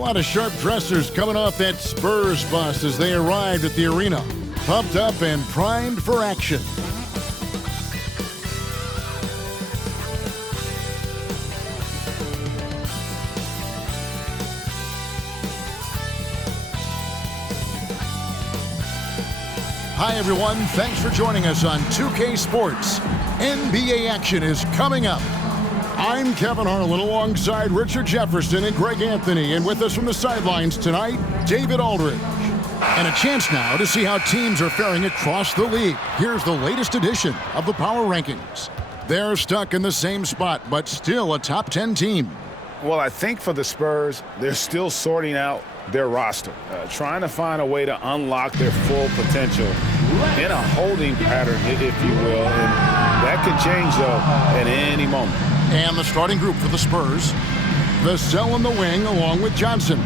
lot of sharp dressers coming off that Spurs bus as they arrived at the arena. Pumped up and primed for action. Hi everyone, thanks for joining us on 2K Sports. NBA action is coming up. I'm Kevin Harlan alongside Richard Jefferson and Greg Anthony, and with us from the sidelines tonight, David Aldridge. And a chance now to see how teams are faring across the league. Here's the latest edition of the Power Rankings. They're stuck in the same spot, but still a top 10 team. Well, I think for the Spurs, they're still sorting out their roster, trying to find a way to unlock their full potential in a holding pattern, if you will, and that could change, though, at any moment. And the starting group for the Spurs, Vassell in the wing along with Johnson.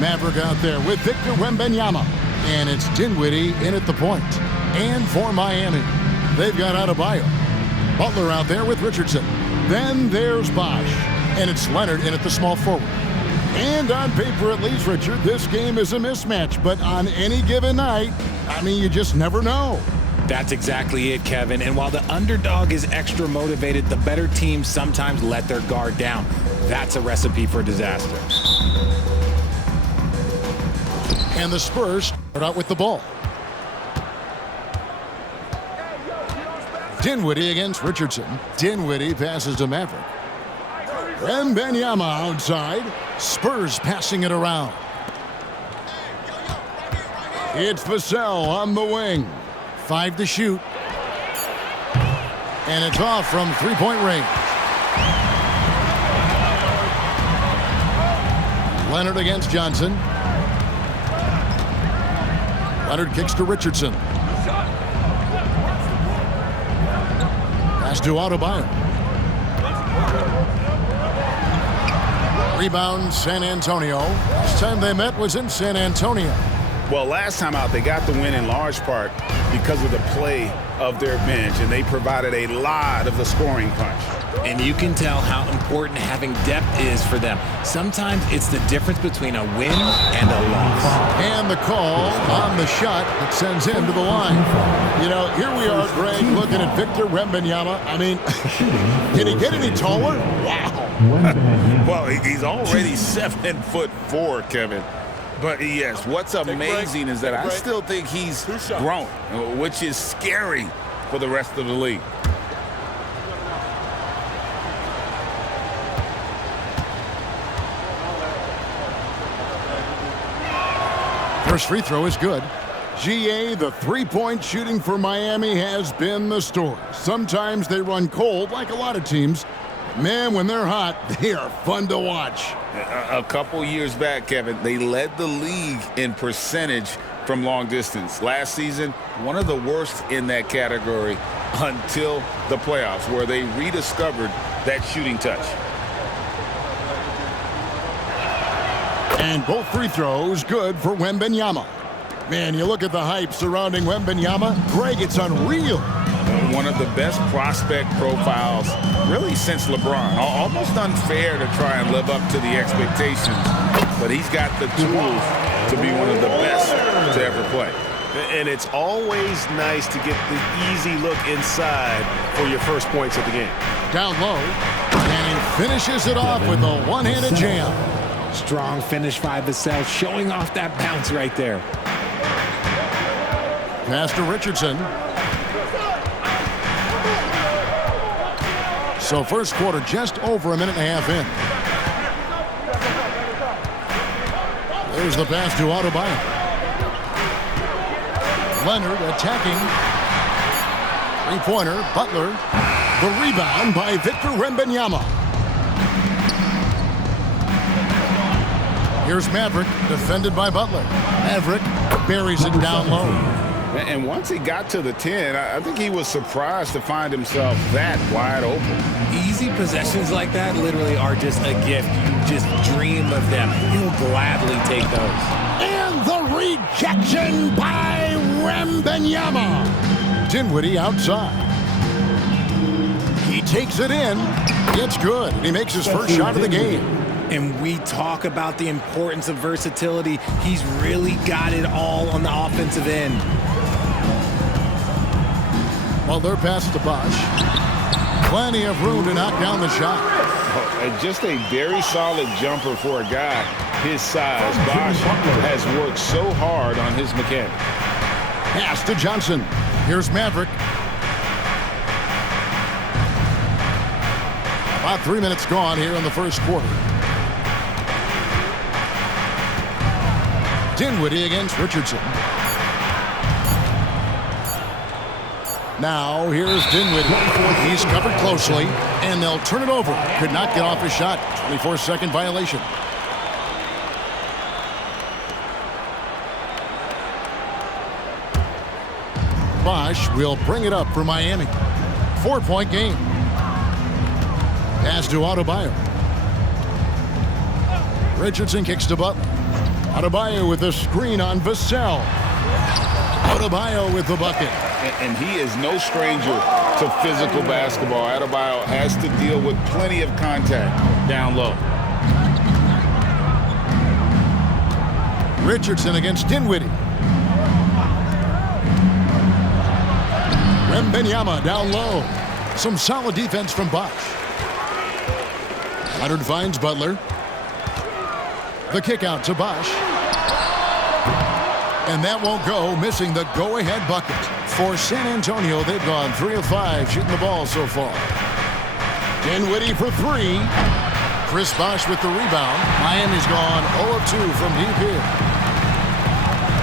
Maverick out there with Victor Wembanyama. And it's Dinwiddie in at the point. And for Miami, they've got Adebayo. Butler out there with Richardson. Then there's Bosh. And it's Leonard in at the small forward. And on paper, at least, Richard, this game is a mismatch. But on any given night, I mean, you just never know. That's exactly it, Kevin. And while the underdog is extra motivated, the better teams sometimes let their guard down. That's a recipe for disaster. And the Spurs start out with the ball. Dinwiddie against Richardson. Dinwiddie passes to Maverick. Wembanyama outside. Spurs passing it around. It's Vassell on the wing. 5 to shoot. And it's off from three-point range. Leonard against Johnson. Leonard kicks to Richardson. Pass to Adebayo. Rebound, San Antonio. Last time they met was in San Antonio. Well, last time out, they got the win in large part because of the play of their bench, and they provided a lot of the scoring punch. And you can tell how important having depth is for them. Sometimes it's the difference between a win and a loss. And the call on the shot that sends him to the line. You know, here we are, Greg, looking at Victor Wembanyama. I mean, can he get any taller? Wow. Well, he's already 7'4", Kevin. But yes, what's amazing is that I still think he's grown, which is scary for the rest of the league. First free throw is good. GA, the three-point shooting for Miami has been the story. Sometimes they run cold, like a lot of teams. Man, when they're hot, they are fun to watch. A couple years back, Kevin, they led the league in percentage from long distance. Last season, one of the worst in that category until the playoffs, where they rediscovered that shooting touch. And both free throws good for Wembanyama. Man, you look at the hype surrounding Wembanyama. Greg, it's unreal. One of the best prospect profiles really since LeBron. Almost unfair to try and live up to the expectations, but he's got the tools to be one of the best to ever play. And it's always nice to get the easy look inside for your first points of the game. Down low, and he finishes it off with a one-handed jam. Strong finish by Vassell, showing off that bounce right there. Pass to Richardson. So first quarter just over a minute and a half in. There's the pass to Adebayo. Leonard attacking. Three-pointer, Butler. The rebound by Victor Wembanyama. Here's Maverick, defended by Butler. Maverick buries it down low. And once he got to the 10, I think he was surprised to find himself that wide open. Easy possessions like that literally are just a gift. You just dream of them. He'll gladly take those. And the rejection by Wembanyama. Dinwiddie outside. He takes it in. It's good. He makes his first shot of the game. And we talk about the importance of versatility. He's really got it all on the offensive end. Well, they're past to Bosch. Plenty of room to knock down the shot. Just a very solid jumper for a guy his size. Bosch has worked so hard on his mechanics. Pass to Johnson. Here's Maverick. About 3 minutes gone here in the first quarter. Dinwiddie against Richardson. Now here's Dinwiddie. He's covered closely, and they'll turn it over. Could not get off his shot. 24-second violation. Bosch will bring it up for Miami. 4-point game. Pass to Adebayo. Richardson kicks to Butler. Adebayo with a screen on Vassell. Adebayo with the bucket. And he is no stranger to physical basketball. Adebayo has to deal with plenty of contact down low. Richardson against Dinwiddie. Wembanyama down low. Some solid defense from Bosch. Leonard finds Butler. The kick out to Bosch. And that won't go, missing the go-ahead bucket. For San Antonio, they've gone 3 of 5 shooting the ball so far. Dinwiddie for 3. Chris Bosch with the rebound. Miami's gone 0 of 2 from deep here.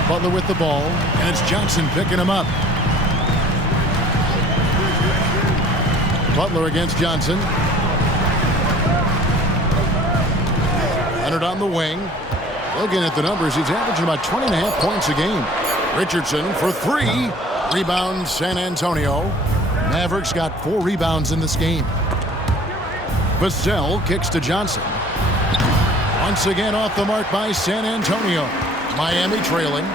Butler with the ball, and it's Johnson picking him up. Butler against Johnson. Leonard on the wing. Looking at the numbers, he's averaging about 20.5 points a game. Richardson for 3. Rebound San Antonio. Mavericks got 4 rebounds in this game. Vassell kicks to Johnson. Once again off the mark by San Antonio. Miami trailing.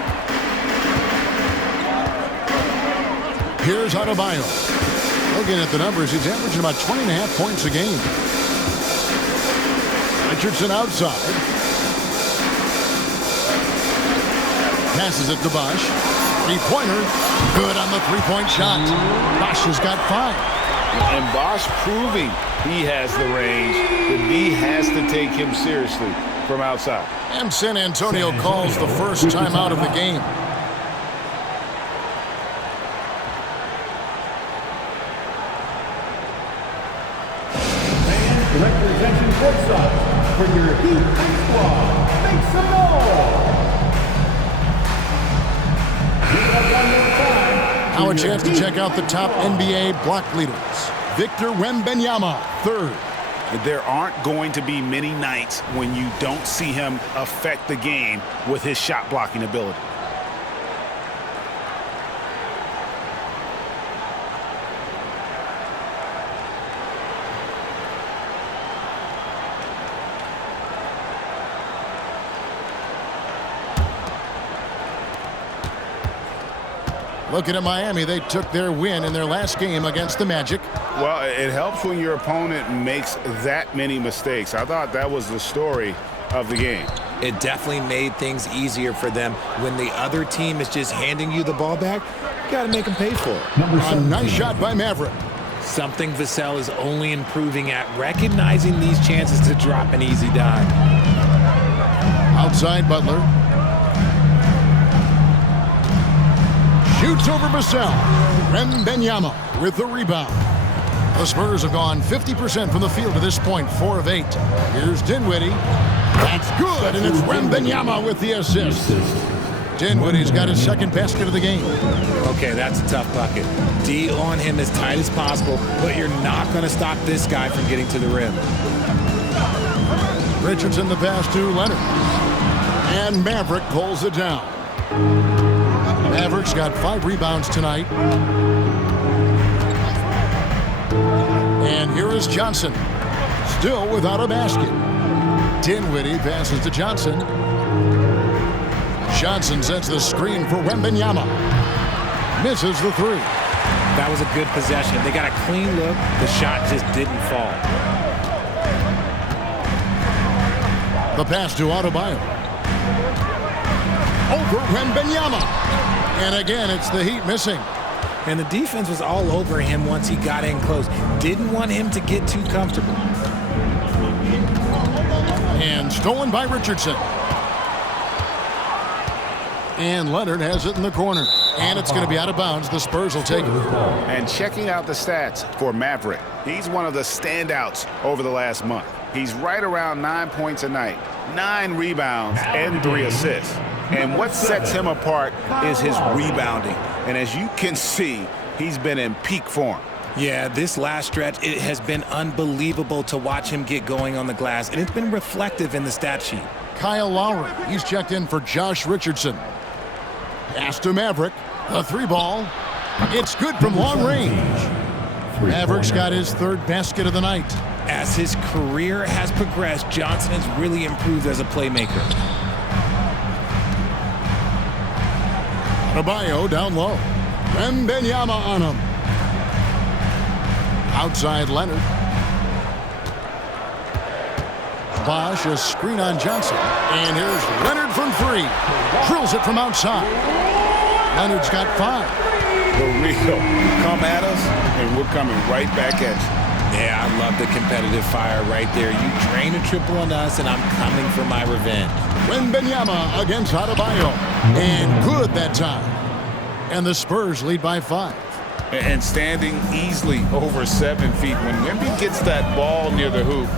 Here's Adebayo. Looking at the numbers, he's averaging about 20.5 points a game. Richardson outside. Passes it to Bosch. Three-pointer. Good on the three-point shot. Bosch has got 5. And Bosch proving he has the range. The D has to take him seriously from outside. And San Antonio calls the first timeout of the game. Director attention courtside for your Heat Squad. Make some noise! Now a chance to check out the top NBA block leaders. Victor Wembanyama, 3rd. There aren't going to be many nights when you don't see him affect the game with his shot blocking ability. Looking at Miami, they took their win in their last game against the Magic. Well, it helps when your opponent makes that many mistakes. I thought that was the story of the game. It definitely made things easier for them. When the other team is just handing you the ball back, you got to make them pay for it. A nice shot by Maverick. Something Vassell is only improving at, recognizing these chances to drop an easy dime. Outside Butler. Shoots over Vassell. Wembanyama with the rebound. The Spurs have gone 50% from the field to this point, 4 of 8. Here's Dinwiddie. That's good, and it's Wembanyama with the assist. Dinwiddie's got his 2nd basket of the game. Okay, that's a tough bucket. D on him as tight as possible, but you're not going to stop this guy from getting to the rim. Richardson the pass to Leonard. And Maverick pulls it down. Mavericks got 5 rebounds tonight. And here is Johnson, still without a basket. Dinwiddie passes to Johnson. Johnson sets the screen for Wembanyama. Misses the 3. That was a good possession. They got a clean look. The shot just didn't fall. The pass to Adebayo. Over Wembanyama. And again, it's the Heat missing. And the defense was all over him once he got in close. Didn't want him to get too comfortable. And stolen by Richardson. And Leonard has it in the corner. And it's going to be out of bounds. The Spurs will take it. And checking out the stats for Maverick, he's one of the standouts over the last month. He's right around 9 points a night, 9 rebounds, and 3 assists. And what sets him apart is his rebounding. And as you can see, he's been in peak form. Yeah, this last stretch, it has been unbelievable to watch him get going on the glass, and it's been reflective in the stat sheet. Kyle Lowry, he's checked in for Josh Richardson. Pass to Maverick, the 3-ball. It's good from long range. Maverick's got his 3rd basket of the night. As his career has progressed, Johnson has really improved as a playmaker. Adebayo down low. Wembanyama on him. Outside Leonard. Bosch, a screen on Johnson. And here's Leonard from 3. Drills it from outside. Leonard's got 5. The real. Come at us, and we're coming right back at you. Yeah, I love the competitive fire right there. You drain a triple on us, and I'm coming for my revenge. Wembanyama against Adebayo. And good that time. And the Spurs lead by 5. And standing easily over 7 feet. When Wemby gets that ball near the hoop,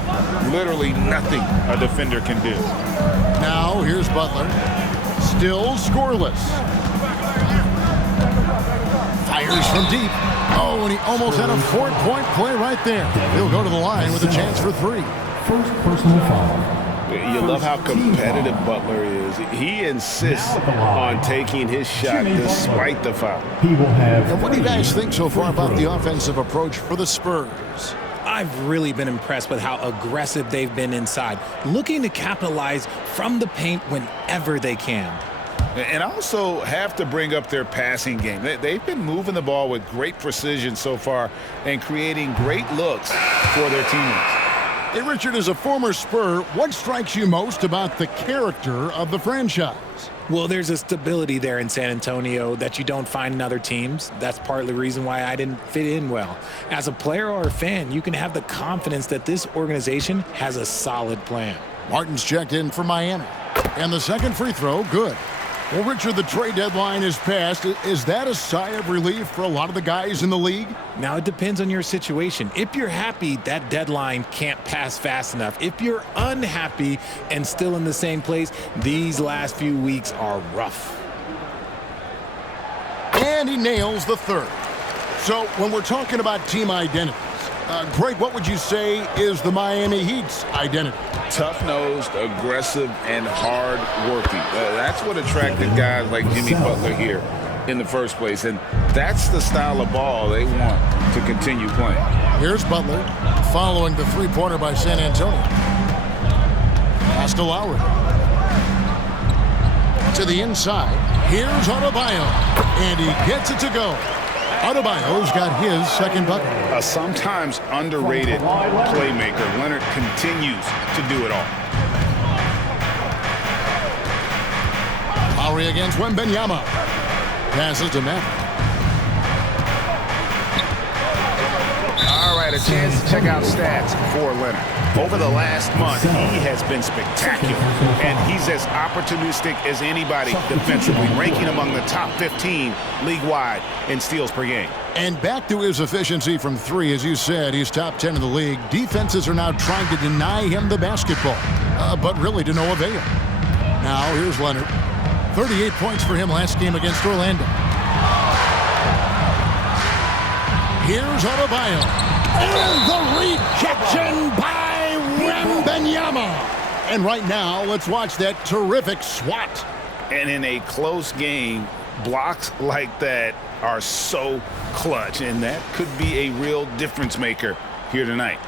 literally nothing a defender can do. Now here's Butler. Still scoreless. Fires from deep. Oh, and he almost had a 4-point play right there. He'll go to the line with a chance for 3. First personal foul. You love how competitive Butler is. He insists on taking his shot despite the foul. He will have. And what do you guys think so far about the offensive approach for the Spurs? I've really been impressed with how aggressive they've been inside, looking to capitalize from the paint whenever they can. And also have to bring up their passing game. They've been moving the ball with great precision so far and creating great looks for their teammates. Hey, Richard, as a former Spur, what strikes you most about the character of the franchise? Well, there's a stability there in San Antonio that you don't find in other teams. That's partly the reason why I didn't fit in well. As a player or a fan, you can have the confidence that this organization has a solid plan. Martin's checked in for Miami. And the second free throw, good. Well, Richard, the trade deadline is passed. Is that a sigh of relief for a lot of the guys in the league? Now, it depends on your situation. If you're happy, that deadline can't pass fast enough. If you're unhappy and still in the same place, these last few weeks are rough. And he nails the 3rd. So when we're talking about team identities, Greg, what would you say is the Miami Heat's identity? Tough-nosed, aggressive, and hard-working. That's what attracted guys like Jimmy Butler here in the first place. And that's the style of ball they want to continue playing. Here's Butler following the 3-pointer by San Antonio. Pass to Lowry. To the inside. Here's Adebayo. And he gets it to go. Adebayo's got his 2nd bucket. A sometimes underrated playmaker. Leonard continues to do it all. Lowry against Wembanyama. Passes to Matt. All right, a chance to check out stats for Leonard. Over the last month, he has been spectacular, and he's as opportunistic as anybody defensively, ranking among the top 15 league-wide in steals per game. And back to his efficiency from 3, as you said, he's top 10 in the league. Defenses are now trying to deny him the basketball, but really to no avail. Now here's Leonard. 38 points for him last game against Orlando. Here's Adebayo. And the rejection by Wembanyama. And right now, let's watch that terrific swat. And in a close game, blocks like that are so clutch, and that could be a real difference maker here tonight.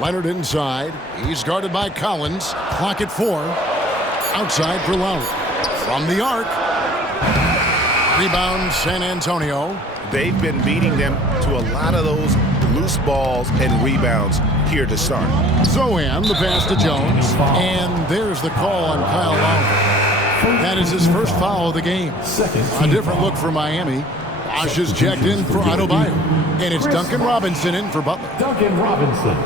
Leonard inside. He's guarded by Collins. Clock at 4. Outside for Lowry. From the arc. Rebound, San Antonio. They've been beating them to a lot of those loose balls and rebounds here to start. Zohan, the pass to Jones. And there's the call on Kyle Lowry. That is his first foul of the game. A different look for Miami. Bosh is checked in for Adebayo. And it's Duncan Robinson in for Butler. Duncan Robinson.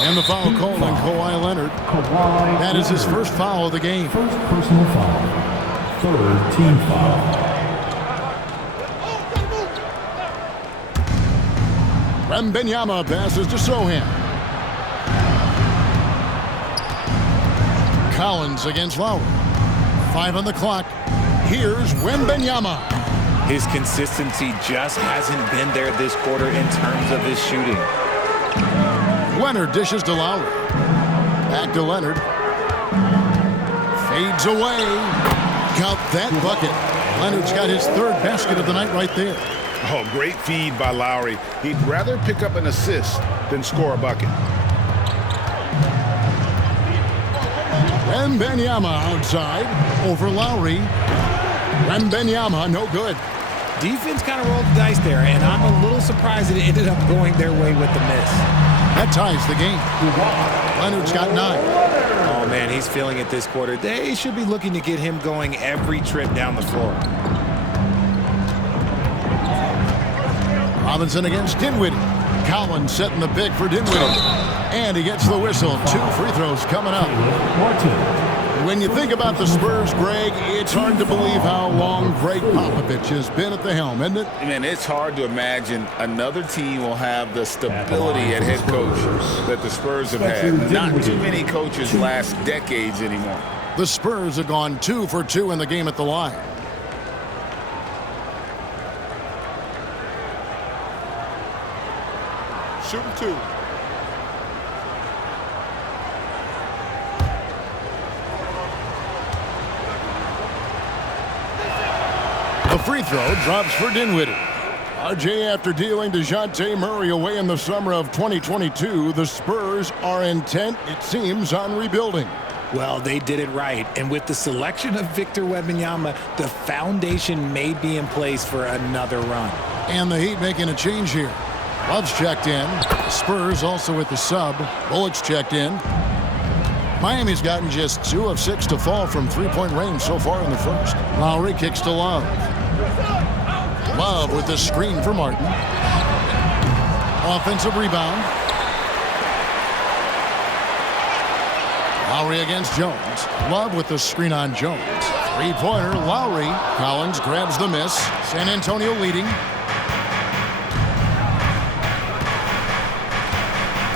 And the foul called on Kawhi Leonard. That is his first foul of the game. First personal foul. Third team foul. Wembanyama passes to Sohan. Collins against Lowry. 5 on the clock. Here's Wembanyama. His consistency just hasn't been there this quarter in terms of his shooting. Leonard dishes to Lowry. Back to Leonard. Fades away. Count that bucket. Leonard's got his third basket of the night right there. Oh, great feed by Lowry. He'd rather pick up an assist than score a bucket. Wembanyama outside over Lowry. Wembanyama, no good. Defense kind of rolled the dice there, and I'm a little surprised it ended up going their way with the miss. That ties the game. Leonard's got 9. Oh, man, he's feeling it this quarter. They should be looking to get him going every trip down the floor. Robinson against Dinwiddie. Collins setting the pick for Dinwiddie. And he gets the whistle. 2 free throws coming up. When you think about the Spurs, Greg, it's hard to believe how long Greg Popovich has been at the helm, isn't it? Man, it's hard to imagine another team will have the stability at head coach that the Spurs have had. Not too many coaches last decades anymore. The Spurs have gone 2 for 2 in the game at the line. Shooting 2. The free throw drops for Dinwiddie. RJ, after dealing DeJounte Murray away in the summer of 2022, the Spurs are intent, it seems, on rebuilding. Well, they did it right. And with the selection of Victor Wembanyama, the foundation may be in place for another run. And the Heat making a change here. Love's checked in. The Spurs also with the sub. Bullock's checked in. Miami's gotten just 2 of 6 to fall from three-point range so far in the first. Lowry kicks to Love. Love with the screen for Martin. Offensive rebound. Lowry against Jones. Love with the screen on Jones. Three-pointer, Lowry. Collins grabs the miss. San Antonio leading.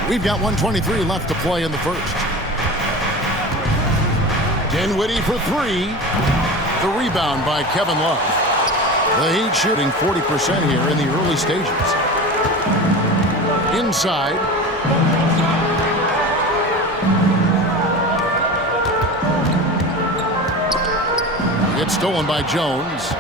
We've got 1:23 left to play in the first. Dinwiddie for 3. The rebound by Kevin Love. The Heat shooting 40% here in the early stages. Inside. It's stolen by Jones.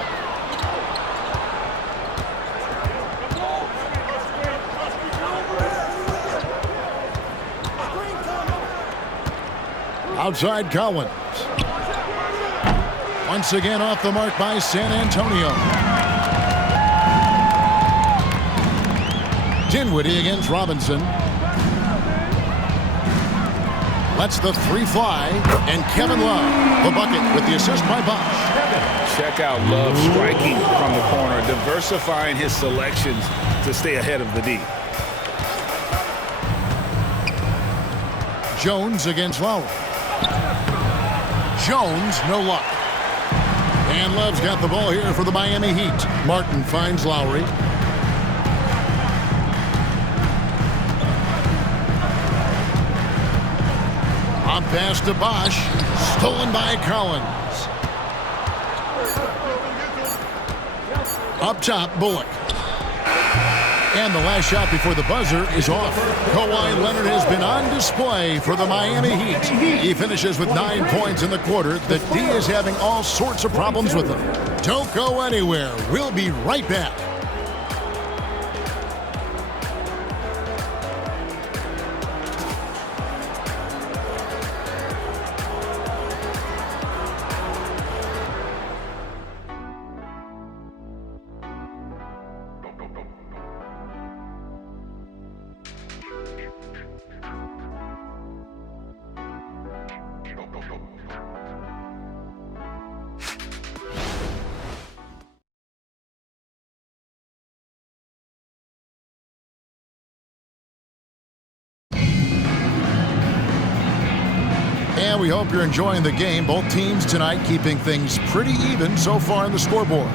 Outside Collins. Once again off the mark by San Antonio. Dinwiddie against Robinson. Lets the 3 fly. And Kevin Love, the bucket with the assist by Bosh. Check out Love striking from the corner, diversifying his selections to stay ahead of the D. Jones against Lowry. Jones, no luck. And Love's got the ball here for the Miami Heat. Martin finds Lowry. On pass to Bosh. Stolen by Collins. Up top, Bullock. And the last shot before the buzzer is off. Kawhi Leonard has been on display for the Miami Heat. He finishes with 9 points in the quarter. The D is having all sorts of problems with him. Don't go anywhere. We'll be right back. we hope you're enjoying the game. Both teams tonight keeping things pretty even so far in the scoreboard.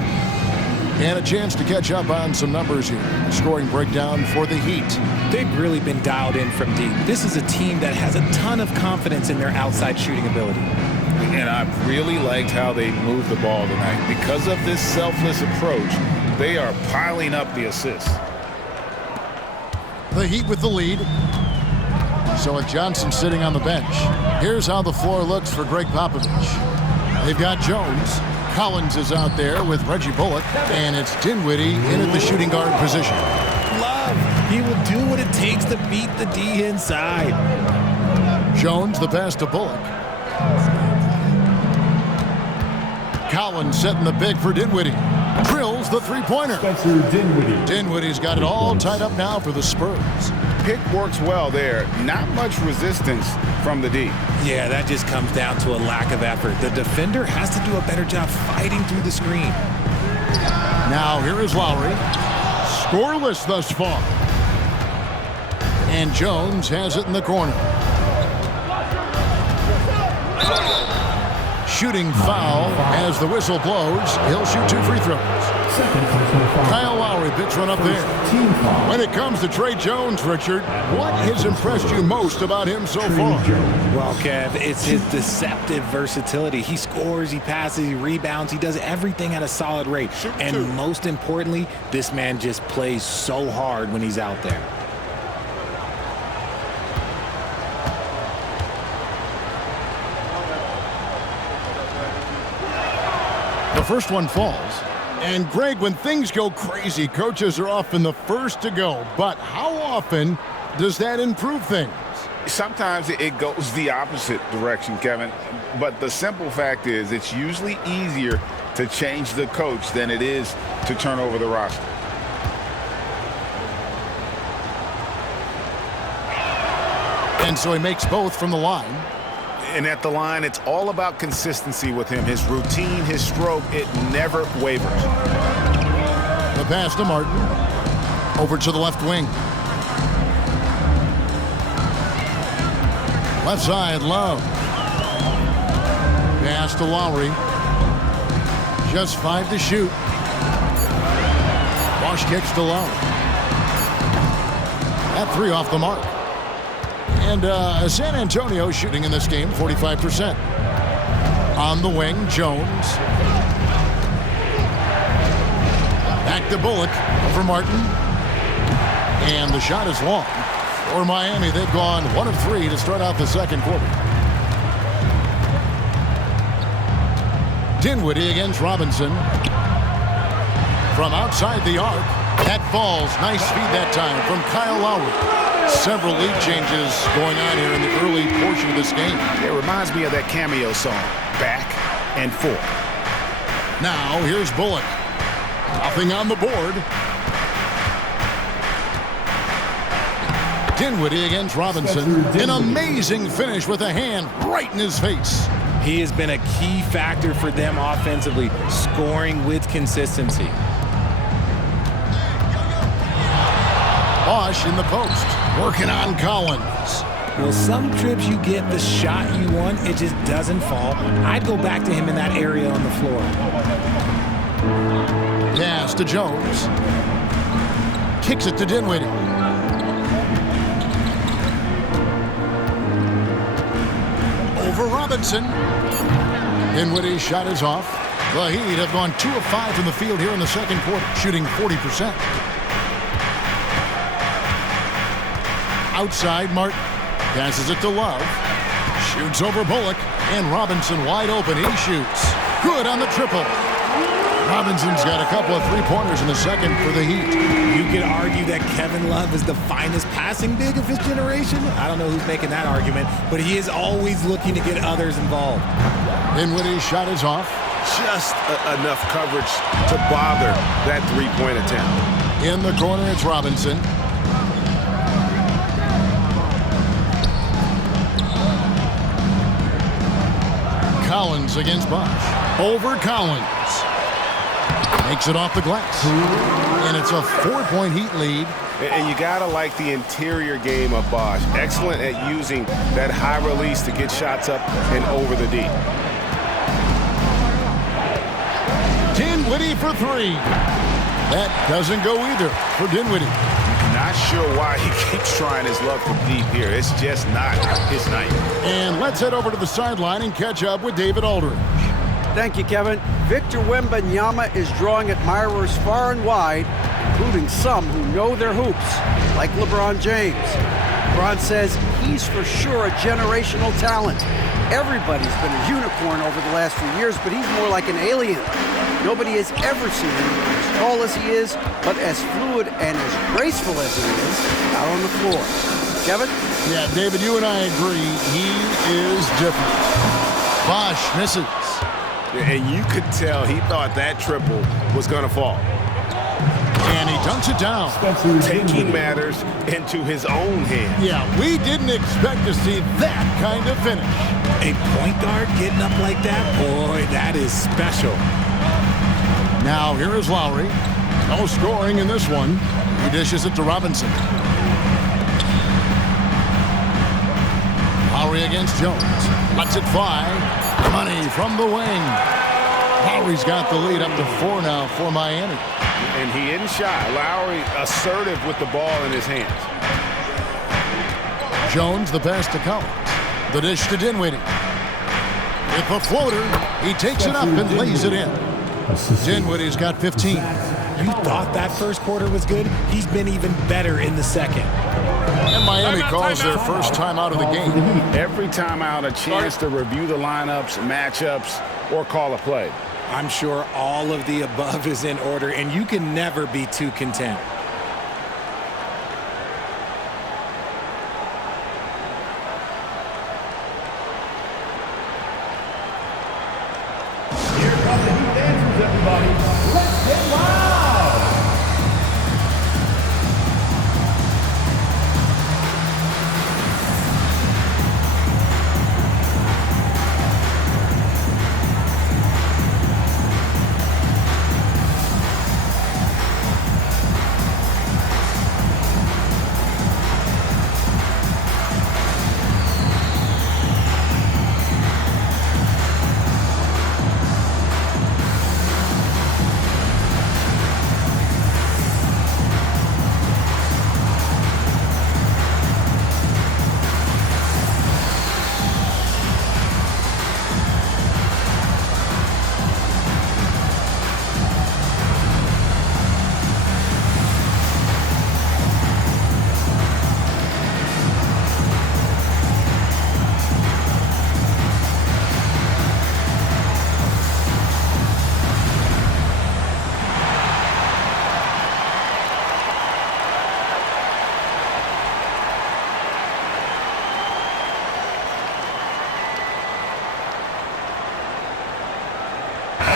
And a chance to catch up on some numbers here. A scoring breakdown for the Heat. They've really been dialed in from deep. This is a team that has a ton of confidence in their outside shooting ability. And I've really liked how they moved the ball tonight. Because of this selfless approach, they are piling up the assists. The Heat with the lead. So with Johnson sitting on the bench, here's how the floor looks for Greg Popovich. They've got Jones. Collins is out there with Reggie Bullock, and it's Dinwiddie in at the shooting guard position. Love, he will do what it takes to beat the D inside. Jones, the pass to Bullock. Collins setting the big for Dinwiddie. Drills the three-pointer. Spencer Dinwiddie. Dinwiddie's got it all tied up now for the Spurs. Pick works well there. Not much resistance from the D. Yeah, that just comes down to a lack of effort. The defender has to do a better job fighting through the screen. Now here is Lowry. Scoreless thus far. And Jones has it in the corner. Shooting foul as the whistle blows. He'll shoot 2 free throws. Kyle Lowry, pitch run up there. When it comes to Trey Jones, Richard, what has impressed you most about him so far? Well, Kev, it's his deceptive versatility. He scores, he passes, he rebounds, he does everything at a solid rate. And most importantly, this man just plays so hard when he's out there. The first one falls. And Greg, when things go crazy, coaches are often the first to go. But how often does that improve things? Sometimes it goes the opposite direction, Kevin. But the simple fact is it's usually easier to change the coach than it is to turn over the roster. And so he makes both from the line. And at the line, it's all about consistency with him. His routine, his stroke, it never wavers. The pass to Martin. Over to the left wing. Left side, Love. Pass to Lowry. Just 5 to shoot. Bosch kicks to Lowry. At 3 off the mark. And San Antonio shooting in this game 45%. On the wing, Jones. Back to Bullock over Martin. And the shot is long. For Miami, they've gone 1 of 3 to start out the second quarter. Dinwiddie against Robinson. From outside the arc. That falls. Nice feed that time from Kyle Lowry. Several lead changes going on here in the early portion of this game. It reminds me of that cameo song, Back and Forth. Now, here's Bullock. Nothing on the board. Dinwiddie against Robinson. An amazing finish with a hand right in his face. He has been a key factor for them offensively, scoring with consistency. Bosch in the post, working on Collins. Well, some trips you get the shot you want, it just doesn't fall. I'd go back to him in that area on the floor. Pass to Jones. Kicks it to Dinwiddie. Over Robinson. Dinwiddie's shot is off. The Heat have gone 2 of 5 from the field here in the second quarter, shooting 40%. Outside, Martin passes it to Love. Shoots over Bullock, and Robinson wide open. He shoots. Good on the triple. Robinson's got a couple of three-pointers in the second for the Heat. You could argue that Kevin Love is the finest passing big of his generation. I don't know who's making that argument, but he is always looking to get others involved. Dinwiddie's shot is off. Just enough coverage to bother that three-point attempt. In the corner, it's Robinson. Collins against Bosch. Over Collins. Makes it off the glass. And it's a 4-point Heat lead And you got to like the interior game of Bosch. Excellent at using that high release to get shots up and over the D. Dinwiddie for three. That doesn't go either for Dinwiddie. Not sure why he keeps trying his luck from deep here. It's just not his night. And let's head over to the sideline and catch up with David Aldridge. Thank you, Kevin. Victor Wembanyama is drawing admirers far and wide, including some who know their hoops, like LeBron James. LeBron says he's for sure a generational talent. Everybody's been a unicorn over the last few years, but he's more like an alien. Nobody has ever seen him as tall as he is, but as fluid and as graceful as he is out on the floor. Kevin? Yeah, David, you and I agree. He is different. Bosch misses. And you could tell he thought that triple was going to fall. And he dunks it down. Taking matters into his own hands. Yeah, we didn't expect to see that kind of finish. A point guard getting up like that? Boy, that is special. Now here is Lowry. No scoring in this one. He dishes it to Robinson. Lowry against Jones. Lets it fly. Money from the wing. Lowry's got the lead up to 4 now for Miami. And he isn't shy. Lowry assertive with the ball in his hands. Jones the pass to Collins. The dish to Dinwiddie. With the floater, he takes it up and lays it in. Dinwiddie's got 15. You thought that first quarter was good? He's been even better in the second. And Miami calls their first time out of the game. Every time out, a chance to review the lineups, matchups, or call a play. I'm sure all of the above is in order, and you can never be too content. Here come the Heat dancers, everybody. Let's get loud!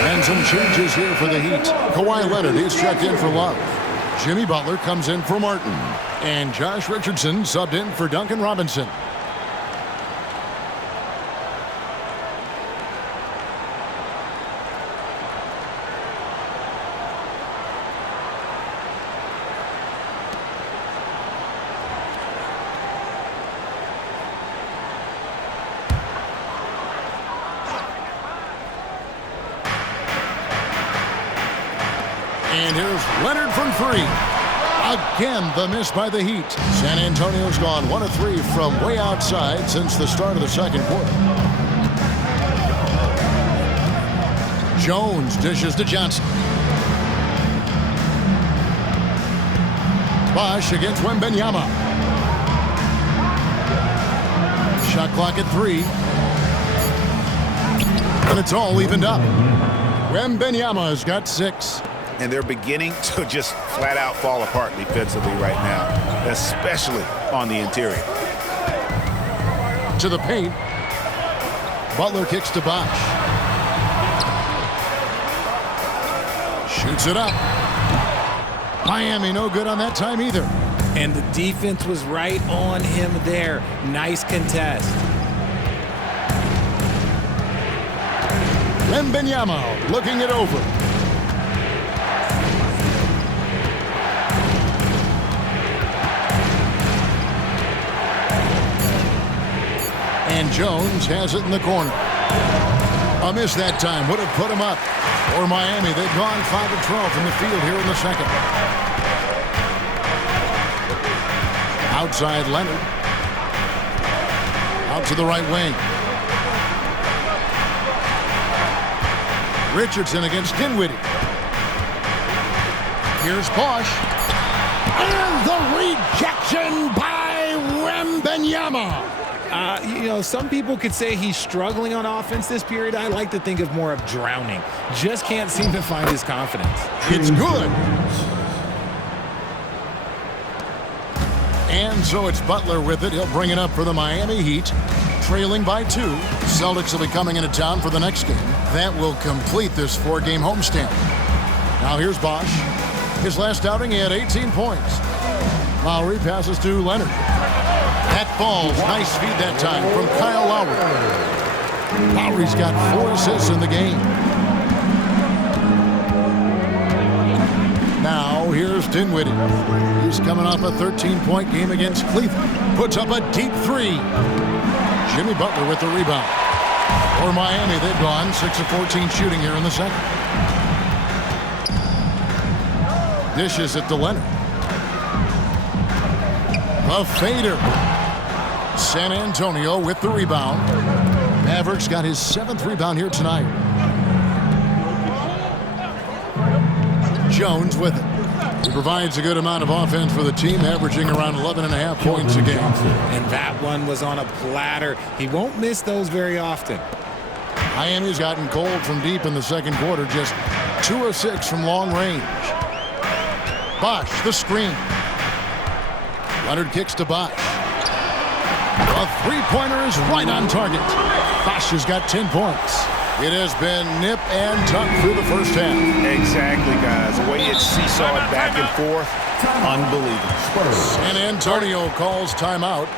And some changes here for the Heat. Kawhi Leonard is checked in for Love. Jimmy Butler comes in for Martin. And Josh Richardson subbed in for Duncan Robinson. And here's Leonard from three. Again, the miss by the Heat. San Antonio's gone 1 of 3 from way outside since the start of the second quarter. Jones dishes to Johnson. Bosch against Wembanyama. Shot clock at 3. And it's all evened up. Wembanyama's got 6. And they're beginning to just flat out fall apart defensively right now, especially on the interior. To the paint. Butler kicks to Bosch. Shoots it up. Miami no good on that time either. And the defense was right on him there. Nice contest. Wembanyama looking it over. And Jones has it in the corner. A miss that time would have put him up. For Miami, they've gone 5 of 12 from the field here in the second. Outside Leonard. Out to the right wing. Richardson against Dinwiddie. Here's Bosch. And the rejection by Wembanyama. Some people could say he's struggling on offense this period. I like to think of more of drowning. Just can't seem to find his confidence. It's good. And so it's Butler with it. He'll bring it up for the Miami Heat. Trailing by 2. Celtics will be coming into town for the next game. That will complete this 4-game homestand. Now here's Bosch. His last outing, he had 18 points. Lowry passes to Leonard. That falls. Nice feed that time from Kyle Lowry. Lowry's got 4 assists in the game. Now here's Dinwiddie. He's coming off a 13-point game against Cleveland. Puts up a deep 3. Jimmy Butler with the rebound. For Miami, they've gone 6 of 14 shooting here in the second. Dishes it to Leonard. A fader. San Antonio with the rebound. Mavericks got his 7th rebound here tonight. Jones with it. He provides a good amount of offense for the team, averaging around 11.5 points a game. And that one was on a platter. He won't miss those very often. Miami's gotten cold from deep in the second quarter, just 2 of 6 from long range. Bosch, the screen. Leonard kicks to Bosch. A 3-pointer is right on target. Bosch has got 10 points. It has been nip and tuck through the first half. Exactly, guys. The way it's seesawed back and forth, unbelievable. San Antonio calls timeout.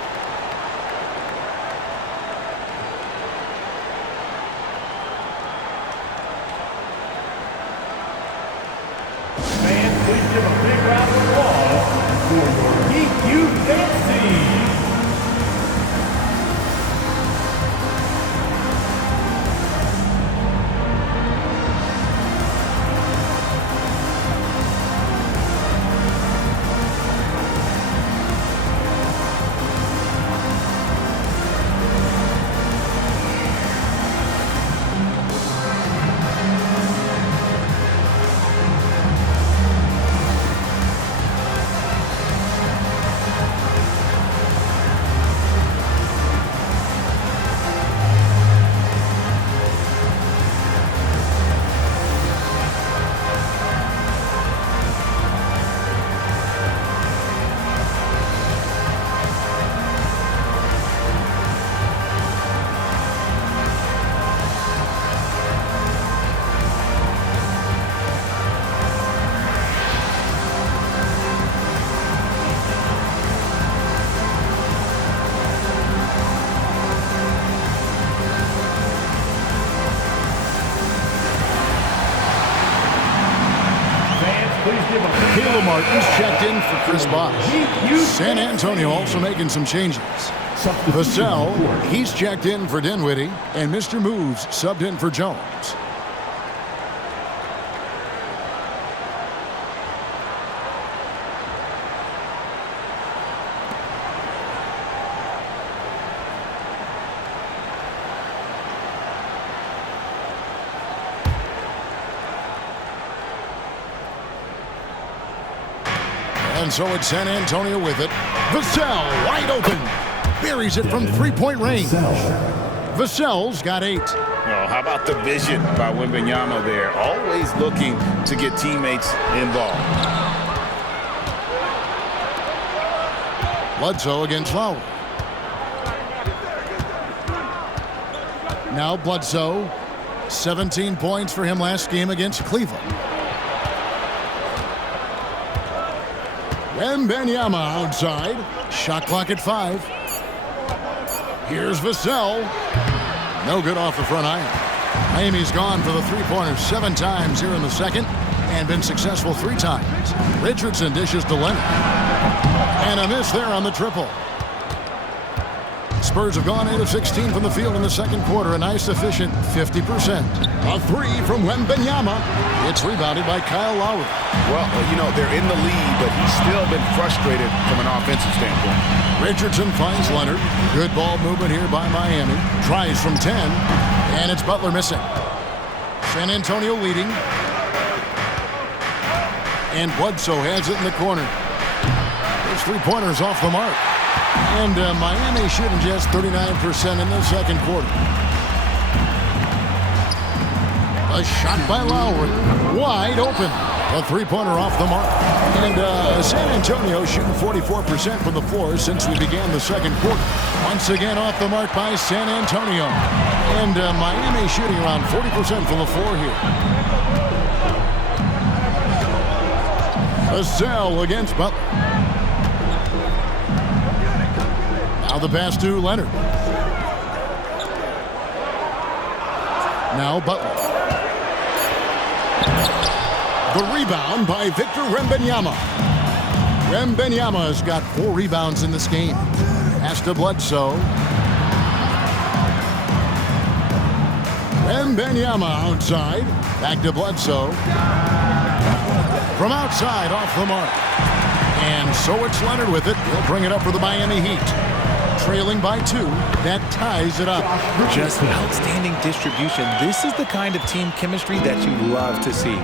Fans, please give a big round of applause for your Heat Youth Dance Team. Caleb Martin's checked in for Chris Bosh. San Antonio also making some changes. Vassell, he's checked in for Dinwiddie, and Mr. Moves subbed in for Jones. And so it's San Antonio with it. Vassell wide open. Buries it from three-point range. Vassell's got 8. Oh, how about the vision by Wembanyama there? Always looking to get teammates involved. Bledsoe against Lowry. Now Bledsoe. 17 points for him last game against Cleveland. Wembanyama outside. Shot clock at 5. Here's Vassell. No good off the front iron. Miami's gone for the three-pointer 7 times here in the second and been successful 3 times. Richardson dishes to Leonard. And a miss there on the triple. Spurs have gone 8 of 16 from the field in the second quarter. A nice, efficient 50%. A three from Wembanyama. It's rebounded by Kyle Lowry. Well, you know, they're in the lead, but he's still been frustrated from an offensive standpoint. Richardson finds Leonard. Good ball movement here by Miami. Tries from 10, and it's Butler missing. San Antonio leading. And Bledsoe has it in the corner. His three-pointers off the mark. And Miami shooting just 39% in the second quarter. A shot by Lowry. Wide open. A three-pointer off the mark. And San Antonio shooting 44% from the floor since we began the second quarter. Once again off the mark by San Antonio. And Miami shooting around 40% from the floor here. Vassell against Butler. Now the pass to Leonard. Now Butler. The rebound by Victor Wembanyama. Wembanyama has got 4 rebounds in this game. Pass to Bledsoe. Wembanyama outside. Back to Bledsoe. From outside, off the mark. And so it's Leonard with it. He'll bring it up for the Miami Heat. Trailing by 2. That ties it up. Just outstanding distribution. This is the kind of team chemistry that you love to see.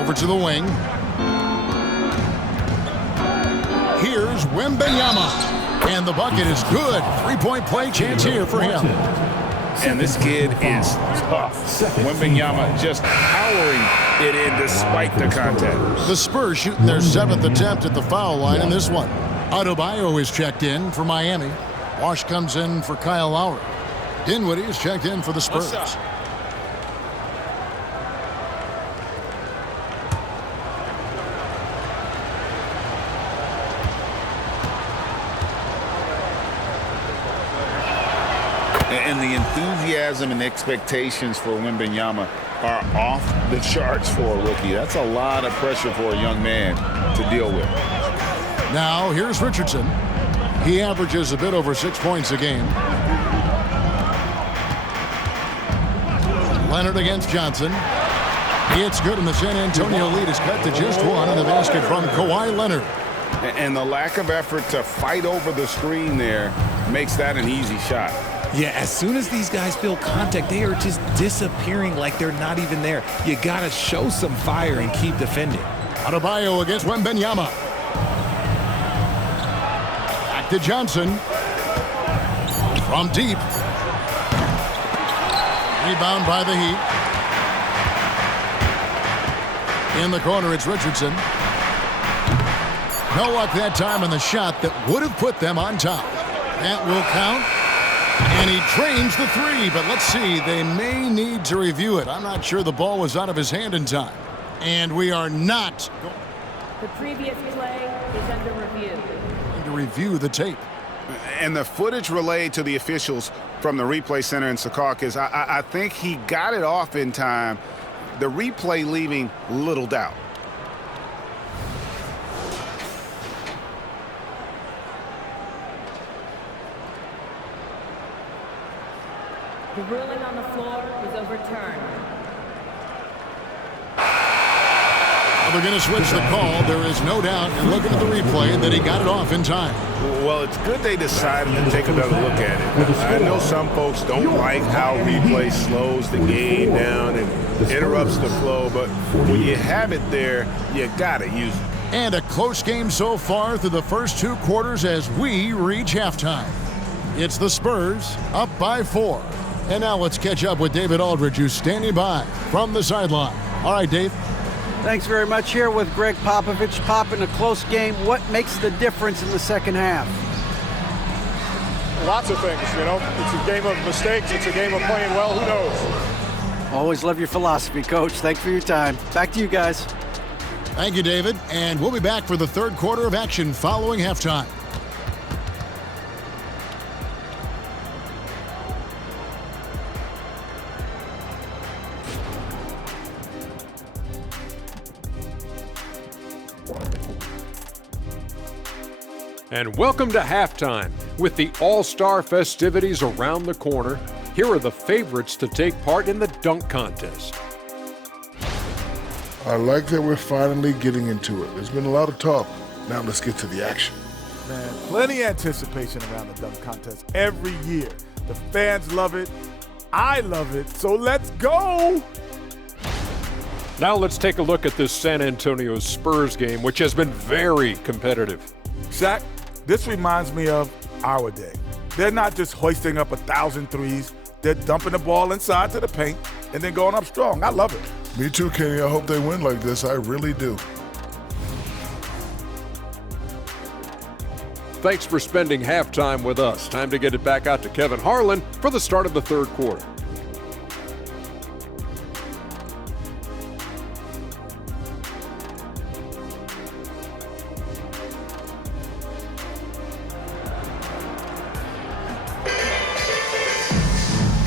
Over to the wing. Here's Wembanyama. And the bucket is good. 3-point play chance here for him. And this kid is tough. Wembanyama just powering it in despite the contact. The Spurs shooting their 7th attempt at the foul line in this one. Adebayo is checked in for Miami. Wash comes in for Kyle Lowry. Dinwiddie is checked in for the Spurs. And the enthusiasm and expectations for Wembanyama are off the charts for a rookie. That's a lot of pressure for a young man to deal with. Now here's Richardson. He averages a bit over 6 points a game. Leonard against Johnson. It's good, and the San Antonio lead is cut to just 1 in the basket from Kawhi Leonard. And the lack of effort to fight over the screen there makes that an easy shot. Yeah, as soon as these guys feel contact, they are just disappearing like they're not even there. You got to show some fire and keep defending. Adebayo against Wembanyama. Back to Johnson. From deep. Rebound by the Heat. In the corner, it's Richardson. No luck that time on the shot that would have put them on top. That will count. And he drains the 3, but let's see. They may need to review it. I'm not sure the ball was out of his hand in time. And we are not The previous play is under review. going to review the tape. And the footage relayed to the officials from the replay center in Secaucus, I think he got it off in time. The replay leaving little doubt. The ruling on the floor is overturned. They're going to switch the call. There is no doubt, and looking at the replay, that he got it off in time. Well, it's good they decided to take another look at it. I know some folks don't like how replay slows the game down and interrupts the flow, but when you have it there, you got to use it. And a close game so far through the first 2 quarters as we reach halftime. It's the Spurs up by 4. And now let's catch up with David Aldridge, who's standing by from the sideline. All right, Dave. Thanks very much. Here with Greg Popovich. Pop, in a close game, what makes the difference in the second half? Lots of things, you know. It's a game of mistakes. It's a game of playing well. Who knows? Always love your philosophy, Coach. Thanks for your time. Back to you guys. Thank you, David. And we'll be back for the third quarter of action following halftime. And welcome to halftime. With the All-Star festivities around the corner, here are the favorites to take part in the dunk contest. I like that we're finally getting into it. There's been a lot of talk. Now let's get to the action. Man, plenty of anticipation around the dunk contest every year. The fans love it. I love it. So let's go. Now let's take a look at this San Antonio Spurs game, which has been very competitive. Shaq, this reminds me of our day. They're not just hoisting up 1,000 threes. They're dumping the ball inside to the paint and then going up strong. I love it. Me too, Kenny. I hope they win like this. I really do. Thanks for spending halftime with us. Time to get it back out to Kevin Harlan for the start of the third quarter.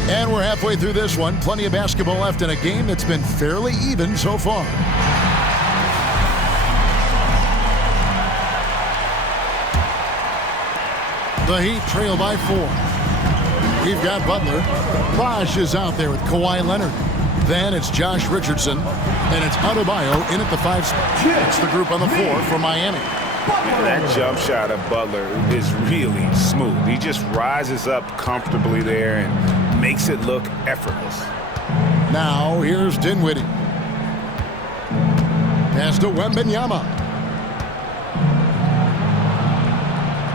And we're halfway through this one. Plenty of basketball left in a game that's been fairly even so far. The Heat trail by 4. We've got Butler. Bosh is out there with Kawhi Leonard. Then it's Josh Richardson. And it's Adebayo in at the 5 spot. It's the group on the 4 for Miami. That jump shot of Butler is really smooth. He just rises up comfortably there and makes it look effortless. Now here's Dinwiddie. Pass to Wembanyama.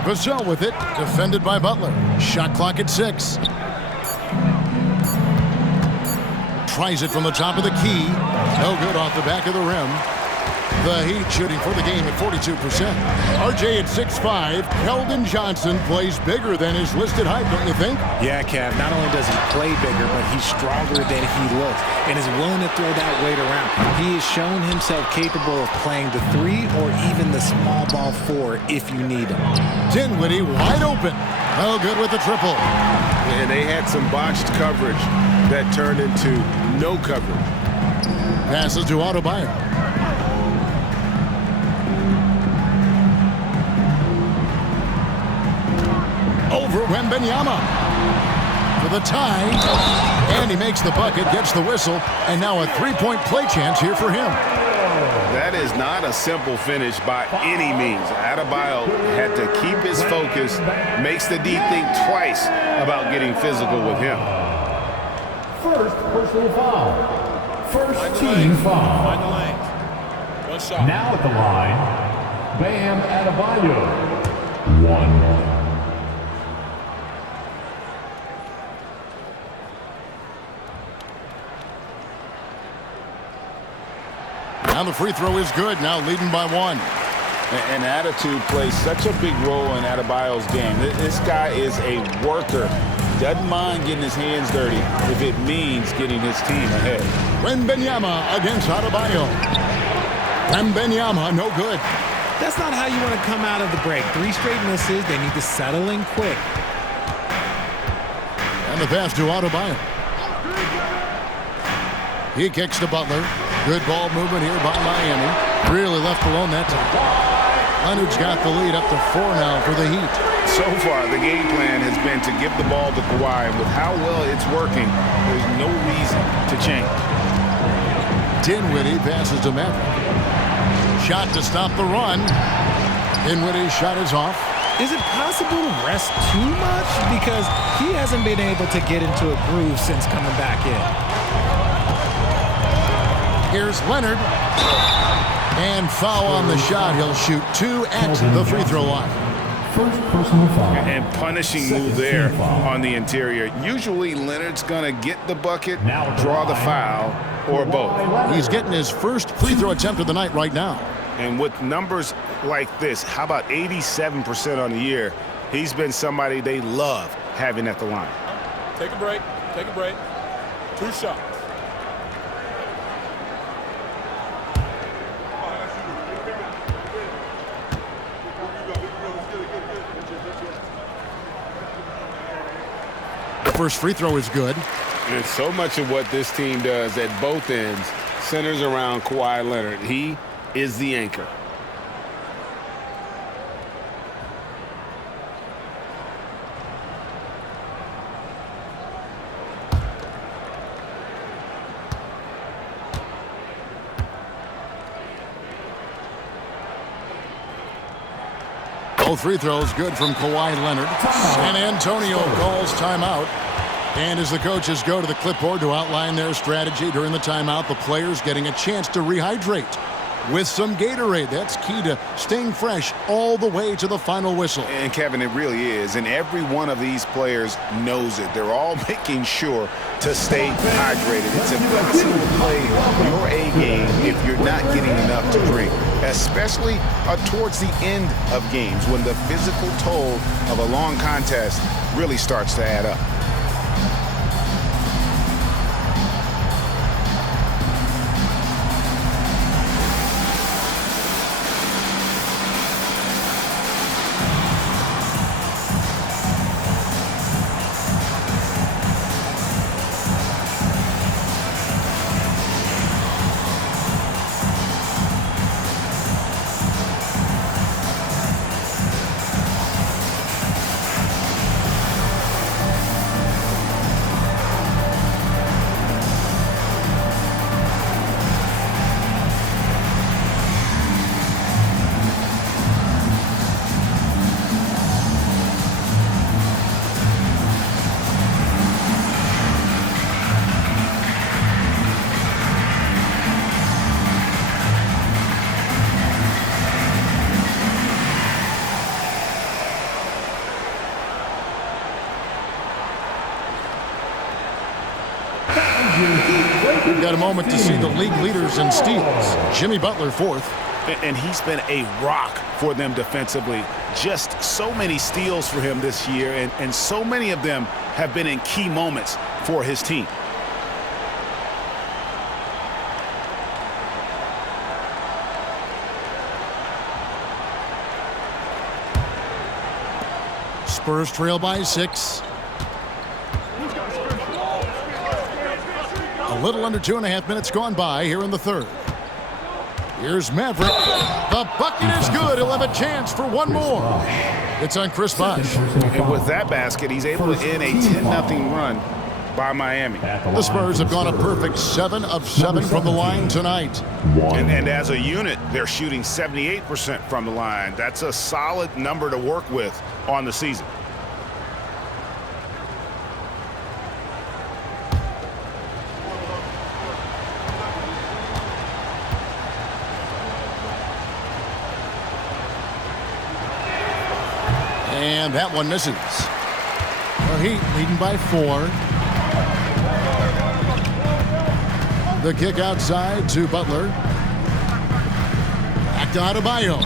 Vassell with it, defended by Butler. Shot clock at 6. Tries it from the top of the key. No good off the back of the rim. The Heat shooting for the game at 42%. RJ at 6'5". Keldon Johnson plays bigger than his listed height, don't you think? Yeah, Kev. Not only does he play bigger, but he's stronger than he looks and is willing to throw that weight around. He has shown himself capable of playing the 3 or even the small ball 4 if you need him. Dinwiddie wide open. Oh, good with the triple. And they had some botched coverage that turned into no coverage. Passes to Adebayo. Over Wembanyama for the tie, and he makes the bucket, gets the whistle, and now a 3-point play chance here for him. That is not a simple finish by any means. Adebayo had to keep his focus, makes the D think twice about getting physical with him. First personal foul. First team foul. Find the lane. One shot. Now at the line, Bam Adebayo. 1. Now the free throw is good, now leading by 1. And attitude plays such a big role in Adebayo's game. This guy is a worker. Doesn't mind getting his hands dirty if it means getting his team ahead. Wembanyama against Adebayo. Wembanyama, no good. That's not how you want to come out of the break. 3 straight misses. They need to settle in quick. And the pass to Adebayo. He kicks to Butler. Good ball movement here by Miami. Really left alone that time. Leonard's got the lead up to 4 now for the Heat. So far, the game plan has been to give the ball to Kawhi. With how well it's working, there's no reason to change. Dinwiddie passes to Maverick. Shot to stop the run. Dinwiddie's shot is off. Is it possible to rest too much? Because he hasn't been able to get into a groove since coming back in. Here's Leonard. And foul on the shot. He'll shoot 2 at the free throw line. First personal foul. And punishing move there on the interior. Usually Leonard's going to get the bucket, draw the foul, or both. He's getting his first free throw attempt of the night right now. And with numbers like this, how about 87% on the year? He's been somebody they love having at the line. Take a break. Take a break. 2 shots. First free throw is good. And so much of what this team does at both ends centers around Kawhi Leonard. He is the anchor. Both free throws good from Kawhi Leonard. San Antonio calls timeout. And as the coaches go to the clipboard to outline their strategy during the timeout, the players getting a chance to rehydrate with some Gatorade. That's key to staying fresh all the way to the final whistle. And Kevin, it really is. And every one of these players knows it. They're all making sure to stay hydrated. It's impossible to play your A game if you're not getting enough to drink, especially towards the end of games when the physical toll of a long contest really starts to add up. We've got a moment to see the league leaders in steals. Jimmy Butler fourth. And he's been a rock for them defensively. Just so many steals for him this year, and so many of them have been in key moments for his team. Spurs trail by 6. A little under 2.5 minutes gone by here in the third. Here's Maverick. The bucket is good. He'll have a chance for one more. It's on Chris Bosh. And with that basket, he's able to end a 10-0 run by Miami. The Spurs have gone a perfect 7 of 7 from the line tonight. And as a unit, they're shooting 78% from the line. That's a solid number to work with on the season. And that one misses. The Heat leading by 4. The kick outside to Butler. Back to Adebayo.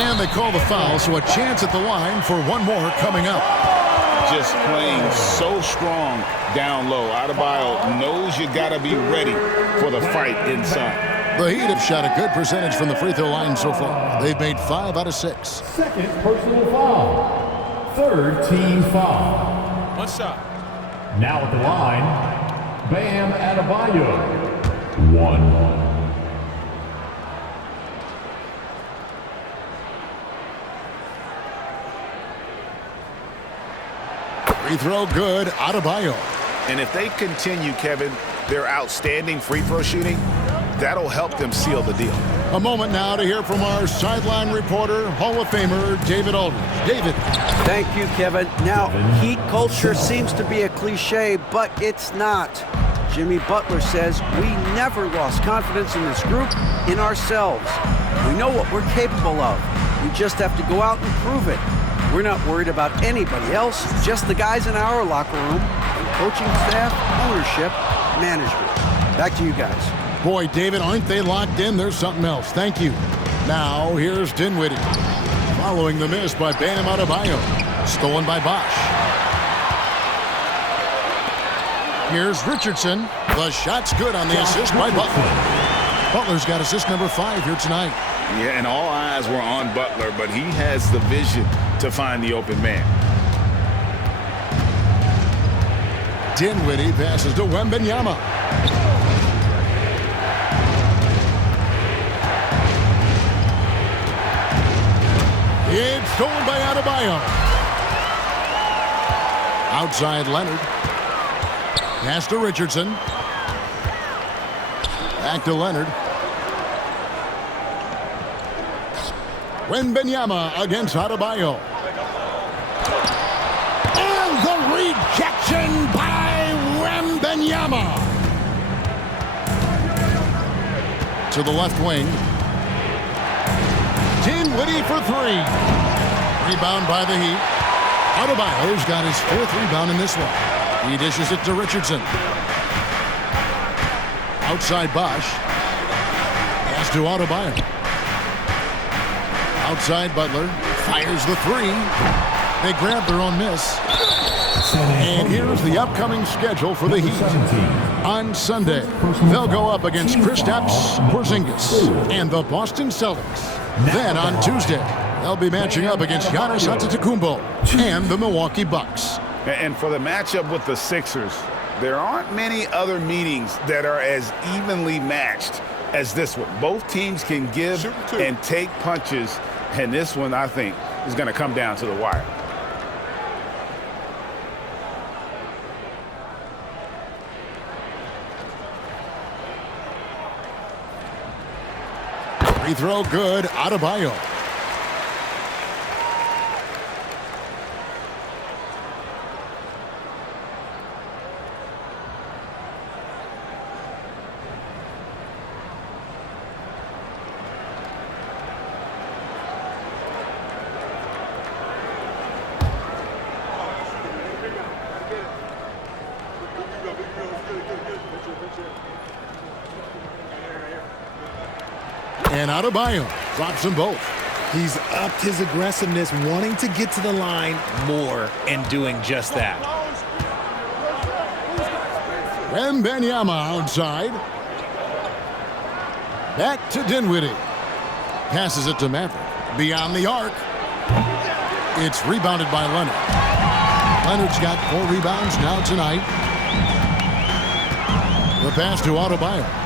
And they call the foul, so a chance at the line for one more coming up. Just playing so strong down low. Adebayo knows you got to be ready for the fight inside. The Heat have shot a good percentage from the free throw line so far. They've made 5 out of 6. Second personal foul. Third team foul. One shot. Now at the line, Bam Adebayo. 1. Free throw good, Adebayo. And if they continue, Kevin, their outstanding free throw shooting, that'll help them seal the deal. A moment now to hear from our sideline reporter, Hall of Famer David Aldridge. David. Thank you, Kevin. Now, Heat culture seems to be a cliche, but it's not. Jimmy Butler says we never lost confidence in this group, in ourselves. We know what we're capable of. We just have to go out and prove it. We're not worried about anybody else, just the guys in our locker room, and coaching staff, ownership, management. Back to you guys. Boy, David, aren't they locked in? There's something else. Thank you. Now, here's Dinwiddie. Following the miss by Bam Adebayo. Stolen by Bosh. Here's Richardson. The shot's good on the assist by Butler. Butler's got assist number 5 here tonight. Yeah, and all eyes were on Butler, but he has the vision to find the open man. Dinwiddie passes to Wembanyama. It's stolen by Adebayo. Outside Leonard. Pass to Richardson. Back to Leonard. Wembanyama against Adebayo. And the rejection by Wembanyama. To the left wing. Dinwiddie for three. Rebound by the Heat. Adebayo's got his fourth rebound in this one. He dishes it to Richardson. Outside Bosch. Pass to Adebayo. Outside Butler. Fires the three. They grab their own miss. And here's the upcoming schedule for the Heat. On Sunday, they'll go up against Kristaps Porzingis and the Boston Celtics. Then on Tuesday, they'll be matching up against Giannis Antetokounmpo and the Milwaukee Bucks. And for the matchup with the Sixers, there aren't many other meetings that are as evenly matched as this one. Both teams can give and take punches, and this one, I think, is going to come down to the wire. Free throw good, Adebayo. And Adebayo drops them both. He's upped his aggressiveness, wanting to get to the line more and doing just that. Wembanyama outside. Back to Dinwiddie. Passes it to Maverick. Beyond the arc. It's rebounded by Leonard. Leonard's got 4 rebounds now tonight. The pass to Adebayo.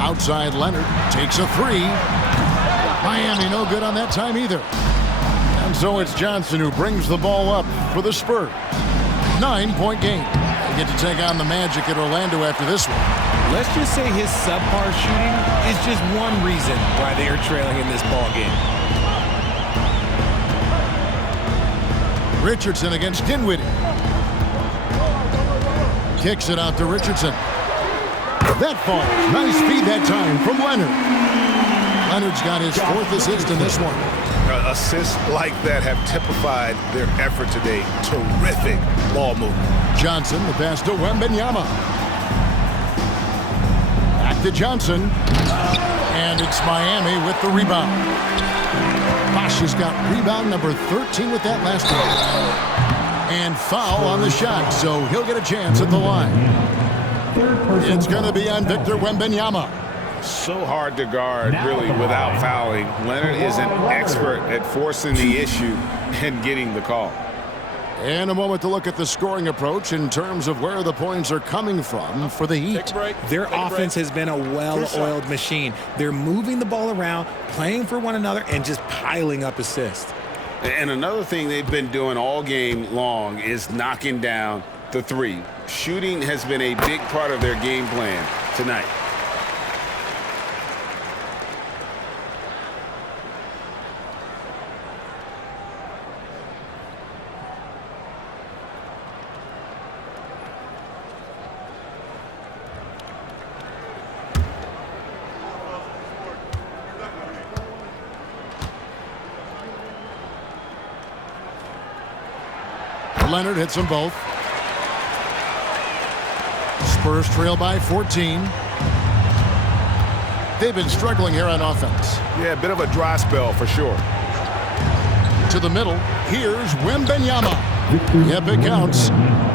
Outside Leonard takes a three. Miami no good on that time either. And so it's Johnson who brings the ball up for the Spurs. 9-point game. They get to take on the Magic at Orlando after this one. Let's just say his subpar shooting is just one reason why they are trailing in this ball game. Richardson against Dinwiddie. Kicks it out to Richardson. That falls. Nice feed that time from Leonard. Leonard's got his 4th assist in this one. Assists like that have typified their effort today. Terrific ball movement. Johnson, the pass to Wembanyama. Back to Johnson. And it's Miami with the rebound. Bosch has got rebound number 13 with that last one. And foul on the shot, so he'll get a chance at the line. It's going to be on Victor Wembanyama. So hard to guard, really, without fouling. Leonard is an expert at forcing the issue and getting the call. And a moment to look at the scoring approach in terms of where the points are coming from for the Heat. Their offense has been a well-oiled machine. They're moving the ball around, playing for one another, and just piling up assists. And another thing they've been doing all game long is knocking down the three. Shooting has been a big part of their game plan tonight. Leonard hits them both. Spurs trail by 14. They've been struggling here on offense. Yeah, a bit of a dry spell for sure. To the middle, here's Wembanyama. Yep, it counts.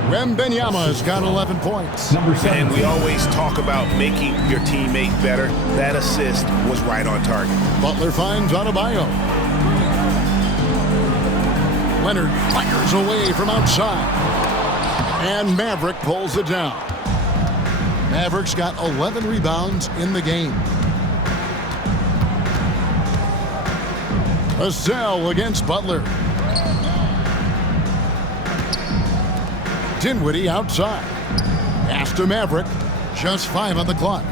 Wembanyama's got 11 points. And we always talk about making your teammate better. That assist was right on target. Butler finds Adebayo. Leonard fires away from outside. And Maverick pulls it down. Maverick's got 11 rebounds in the game. Vassell against Butler. Dinwiddie outside. Pass to Maverick. Just 5 on the clock.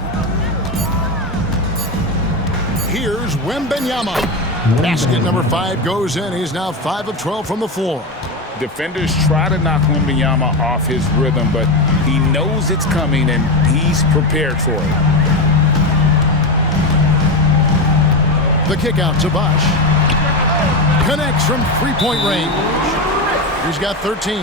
Here's Wembanyama. Basket number 5 goes in. He's now 5 of 12 from the floor. Defenders try to knock Wembanyama off his rhythm, but he knows it's coming and he's prepared for it. The kick out to Bosh. Connects from three-point range. He's got 13.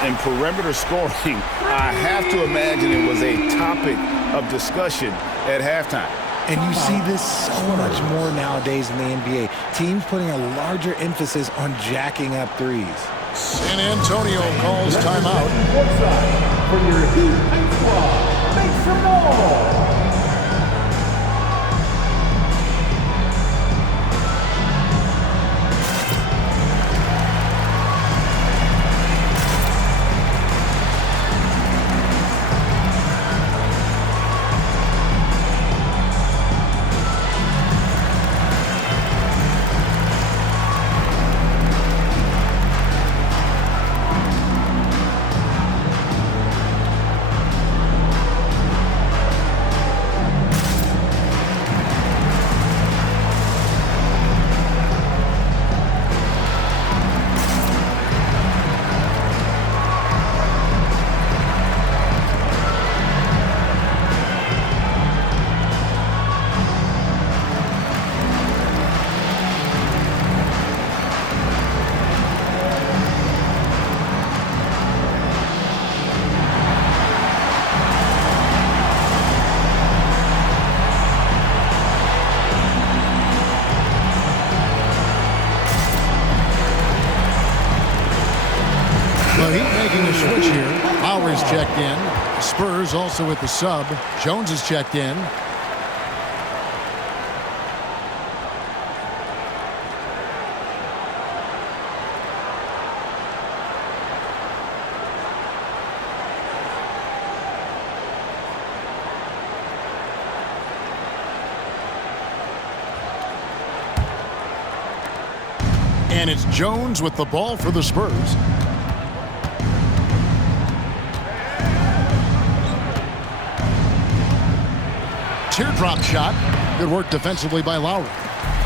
And perimeter scoring, I have to imagine it was a topic of discussion at halftime. And you see this so much more nowadays in the NBA. Teams putting a larger emphasis on jacking up threes. San Antonio calls timeout. For your Heat High Squad, make some noise. The Heat making a switch here. Lowry's checked in. Spurs also with the sub. Jones is checked in. And it's Jones with the ball for the Spurs. Teardrop shot. Good work defensively by Lowry.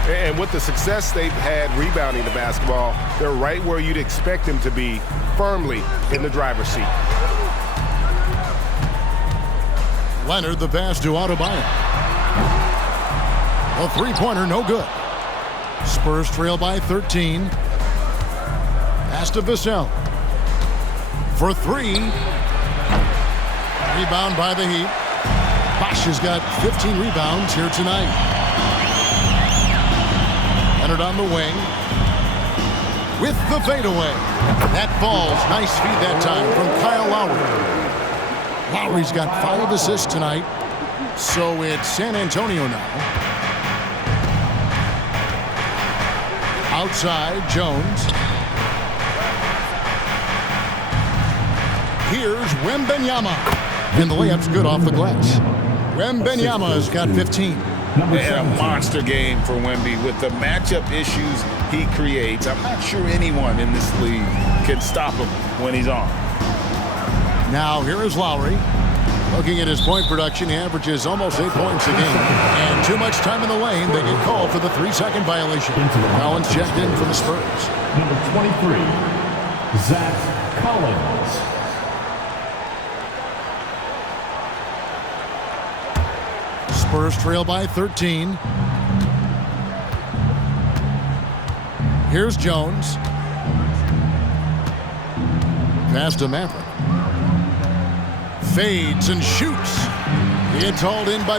And with the success they've had rebounding the basketball, they're right where you'd expect them to be, firmly in the driver's seat. Leonard the pass to Adebayo. A three-pointer, no good. Spurs trail by 13. Pass to Vassell. For 3. Rebound by the Heat. Bosh has got 15 rebounds here tonight. Leonard on the wing. With the fadeaway. That falls. Nice feed that time from Kyle Lowry. Lowry's got 5 assists tonight. So it's San Antonio now. Outside, Jones. Here's Wembanyama. And the layup's good off the glass. Wembanyama has got 15. They had a monster game for Wemby with the matchup issues he creates. I'm not sure anyone in this league can stop him when he's on. Now here is Lowry. Looking at his point production, he averages almost 8 points a game. And too much time in the lane, they get called for the 3-second violation. Collins checked in for the Spurs. Number 23, Zach Collins. Spurs trail by 13. Here's Jones. Pass to Maverick. Fades and shoots. He gets hauled in by